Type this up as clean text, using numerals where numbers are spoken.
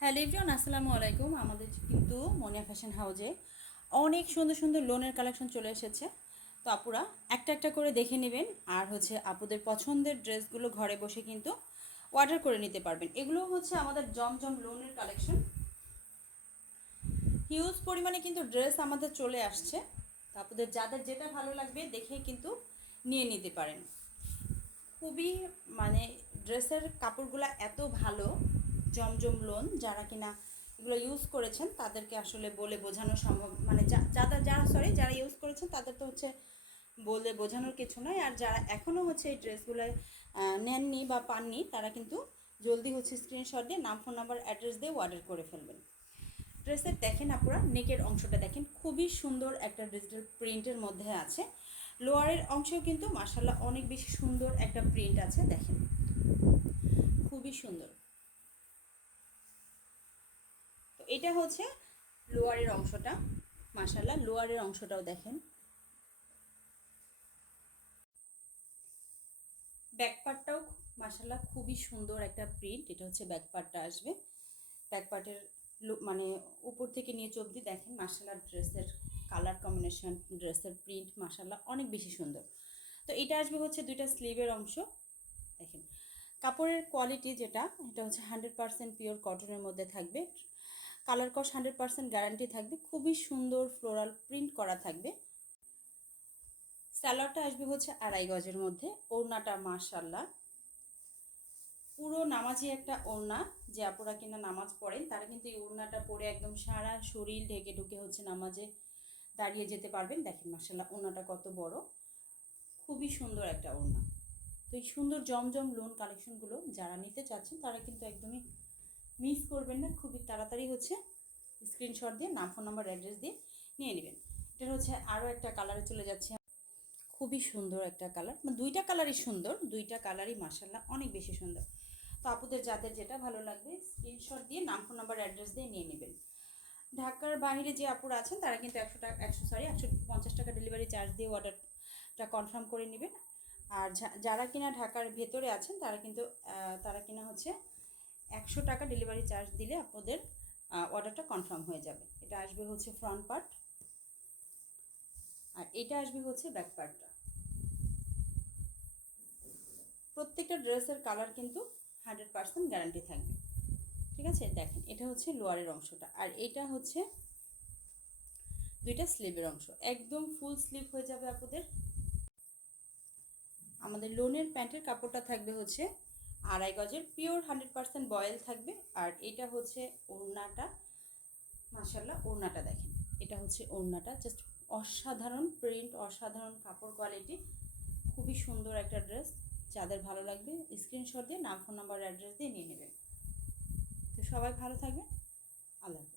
Hello everyone, আসসালামু আলাইকুম। আমাদের কিন্তু মনিয়া ফ্যাশন হাউজে অনেক সুন্দর সুন্দর লোনের কালেকশন চলে এসেছে। তো আপুরা একটা একটা করে দেখে নেবেন, আর আপুদের পছন্দের ড্রেসগুলো ঘরে বসে কিন্তু অর্ডার করে নিতে পারবেন। এগুলো আমাদের জমজম লোনের কালেকশন। হিউজ পরিমাণে কিন্তু ড্রেস আমাদের চলে আসছে। তো আপুদের যাদের যেটা ভালো লাগবে দেখে কিন্তু নিয়ে নিতে পারেন। খুবই মানে ড্রেসের কাপড়গুলো এত ভালো, জমজম লোন, যারা কিনা এগুলো ইউজ করেছেন তাদেরকে আসলে বলে বোঝানো সম্ভব, মানে যারা ইউজ করেছেন তাদের তো বলে বোঝানোর কিছু নয়। আর যারা এখনও এই ড্রেসগুলো নেননি বা পাননি, তারা কিন্তু জলদি স্ক্রিনশট দিয়ে নাম, ফোন নাম্বার, অ্যাড্রেস দিয়ে অর্ডার করে ফেলবেন। ড্রেসের দেখেন আপনারা নেকের অংশটা দেখেন, খুবই সুন্দর একটা ডিজিটাল প্রিন্টের মধ্যে আছে। লোয়ারের অংশেও কিন্তু মাশাআল্লাহ অনেক বেশি সুন্দর একটা প্রিন্ট আছে, দেখেন খুবই সুন্দর। তো এটা লোয়ারের অংশটা, মাশাআল্লাহ লোয়ারের অংশটাও দেখেন। ব্যাকপার্টটাও মাশাআল্লাহ খুবই সুন্দর একটা প্রিন্ট। এটা ব্যাকপার্টটা আসবে। ব্যাকপার্টের মানে উপর থেকে নিচে অবধি দেখেন মাশাআল্লাহ ড্রেসের কালার কম্বিনেশন, ড্রেসের প্রিন্ট মাশাআল্লাহ অনেক বেশি সুন্দর। তো এটা আসবে দুইটা স্লিভের অংশ। দেখেন কাপড়ের কোয়ালিটি যেটা, এটা 100% পিওর কটনের মধ্যে থাকবে। কালার কস 100% গ্যারান্টি থাকবে। খুবই সুন্দর ফ্লোরাল প্রিন্ট করা থাকবে। স্যালোয়ারটা আসবে 2.5 গজের মধ্যে। ওড়নাটা মাশাআল্লাহ পুরো নামাজি একটা ওড়না। যে আপুরা কিনা নামাজ পড়েন তারা কিন্তু এই ওড়নাটা পরে একদম সারা শরীর ঢেকে ঢুকে নামাজে দাঁড়িয়ে যেতে পারবেন। দেখেন মাশাআল্লাহ ওড়নাটা কত বড়, খুবই সুন্দর একটা ওড়না। তো এই সুন্দর জমজম লোন কালেকশনগুলো যারা নিতে চাচ্ছেন তারা কিন্তু একদমই মিস করবেন না। খুবই তাড়াতাড়ি স্ক্রিনশট দিয়ে নাম, ফোন নাম্বার, অ্যাড্রেস দিয়ে নিয়ে নেবেন। এটা আরও একটা কালারে চলে যাচ্ছে, খুবই সুন্দর একটা কালার। মানে দুইটা কালারই সুন্দর, দুইটা কালারই মাশাআল্লাহ অনেক বেশি সুন্দর। তো আপুদের যাদের যেটা ভালো লাগবে স্ক্রিনশট দিয়ে নাম, ফোন নাম্বার, অ্যাড্রেস দিয়ে নিয়ে নেবেন। ঢাকার বাইরে যে আপুরা আছেন তারা কিন্তু 150 টাকা ডেলিভারি চার্জ দিয়ে অর্ডারটা কনফার্ম করে নেবেন। আর যারা কিনা ঢাকার ভেতরে আছেন তারা কিনা 100 টাকা ডেলিভারি চার্জ দিলে আপনাদের অর্ডারটা কনফার্ম হয়ে যাবে। এটা আসবে ফ্রন্ট পার্ট, আর এটা আসবে ব্যাক পার্টটা। প্রত্যেকটা ড্রেসের কালার কিন্তু 100% গ্যারান্টি থাকবে। ঠিক আছে, দেখেন এটা লোয়ারের অংশটা, আর এটা দুইটা স্লিভের অংশ। একদম ফুল স্লিভ হয়ে যাবে আপনাদের। আমাদের লোনের প্যান্টের কাপড়টা থাকবে 2.5 গজের, পিওর 100% বয়েল থাকবে। আর এটা ওড়নাটা, মাশাআল্লাহ ওড়নাটা দেখেন, এটা ওড়নাটা জাস্ট অসাধারণ প্রিন্ট, অসাধারণ কাপড় কোয়ালিটি, খুবই সুন্দর একটা ড্রেস। যাদের ভালো লাগবে স্ক্রিনশট দিয়ে নাম, ফোন নাম্বার, অ্যাড্রেস দিয়ে নিয়ে নেবেন। তো সবাই ভালো থাকবেন, আল্লাহ হাফেজ।